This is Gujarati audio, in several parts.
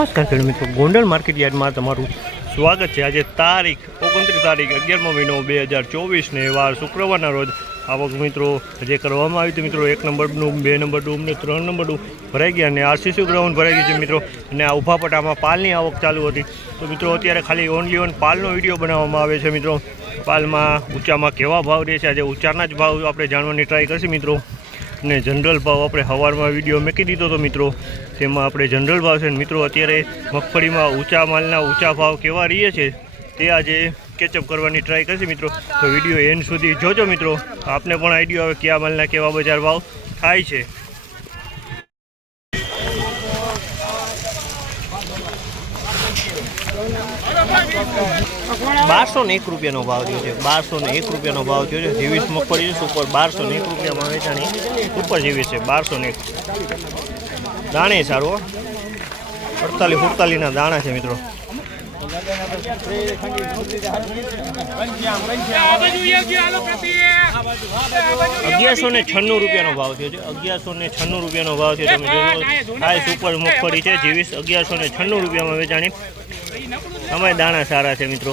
નમસ્કાર ખેડૂત મિત્રો, ગોંડલ માર્કેટ યાર્ડમાં તમારું સ્વાગત છે। આજે તારીખ 29 તારીખ 11મો મહિનો 2024 ને વાર શુક્રવારના રોજ આવક મિત્રો જે કરવામાં આવી હતી મિત્રો 1 નંબર ડૂમ, 2 નંબર ડૂમ ને 3 નંબર ડૂમ ભરાઈ ગયા અને આરસીસી ગ્રાઉન્ડ ભરાઈ ગયું છે મિત્રો। અને આ ઊભા પટામાં પાલની આવક ચાલુ હતી। તો મિત્રો અત્યારે ખાલી ઓનલી ઓન પાલનો વિડીયો બનાવવામાં આવે છે મિત્રો। પાલમાં ઊંચામાં કેવા ભાવ રહે છે, આજે ઊંચાના જ ભાવ આપણે જાણવાની ટ્રાય કરશે મિત્રો। ને જનરલ ભાવ આપણે સવારમાં વિડીયો મૂકી દીધો હતો મિત્રો, તેમાં આપણે જનરલ ભાવ છે મિત્રો। અત્યારે મગફળીમાં ઊંચા માલના ઊંચા ભાવ કેવા રહીએ છે તે આજે કેચઅપ કરવાની ટ્રાય કરશે મિત્રો। તો વિડીયો એન્ડ સુધી જોજો મિત્રો, આપને પણ આઈડિયા આવે કયા માલના કેવા બજાર ભાવ થાય છે। 1201 રૂપિયાનો ભાવ થયો છે। 1201 રૂપિયાનો ભાવ થયો છે। 23 મગફળી છે સુપર 1201 રૂપિયામાં વેચાણી સુપર જેવી છે। 1201 દાણે સારું 48 દાણા છે મિત્રો। 1196 રૂપિયાનો ભાવ થયો છે। 1196 રૂપિયાનો ભાવ છે। તમે જોયો આ સુપર મગફળી છે જેવી 1196 રૂપિયામાં વેચાણી। અમે દાણા સારા છે મિત્રો।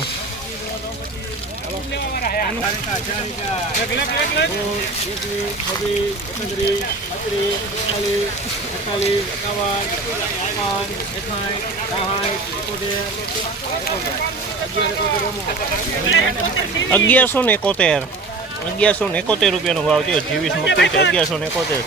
₹1171 રૂપિયાનો ભાવ થયો। 23 મગફળી છે 1171।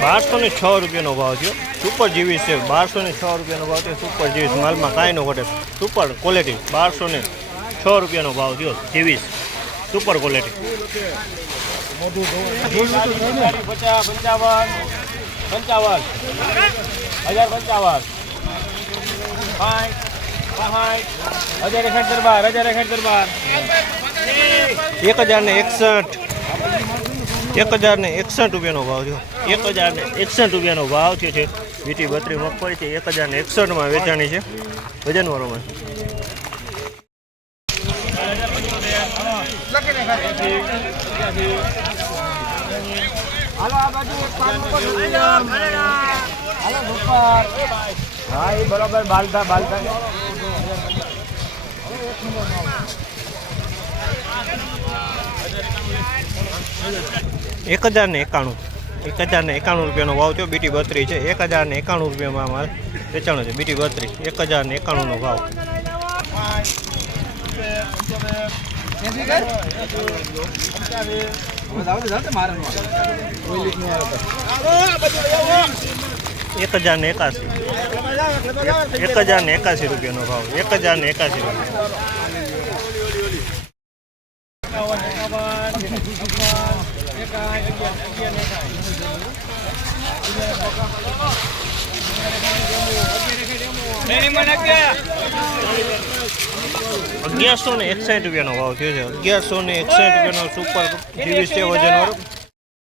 ₹1206 રૂપિયાનો ભાવ થયો। સુપર જીવીસ છે 1206 રૂપિયાનો ભાવ થયો। સુપર જીવીસ માલમાં કાંઈ ન ઘટે, સુપર ક્વોલિટી 1206 રૂપિયાનો ભાવ થયો। જીવીસ સુપર ક્વોલિટી 1061 રૂપિયાનો ભાવ થયો। 1061 રૂપિયાનો ભાવ થયો છે। વીટી 32 મગફળી છે 1061માં વેચાણી છે વજનવાળોમાં। હા એ બરોબર બાલતા 1091 રૂપિયાનો ભાવ થયો। બીટી 32 છે 1091 રૂપિયામાં માલ વેચાણો છે। બીટી 32 1091નો ભાવ। ₹1081 રૂપિયાનો ભાવ। 1081 ₹1161 રૂપિયાનો ભાવ થયો છે। 1161 રૂપિયાનો સુપર જીવીસ છે વજનવાળો।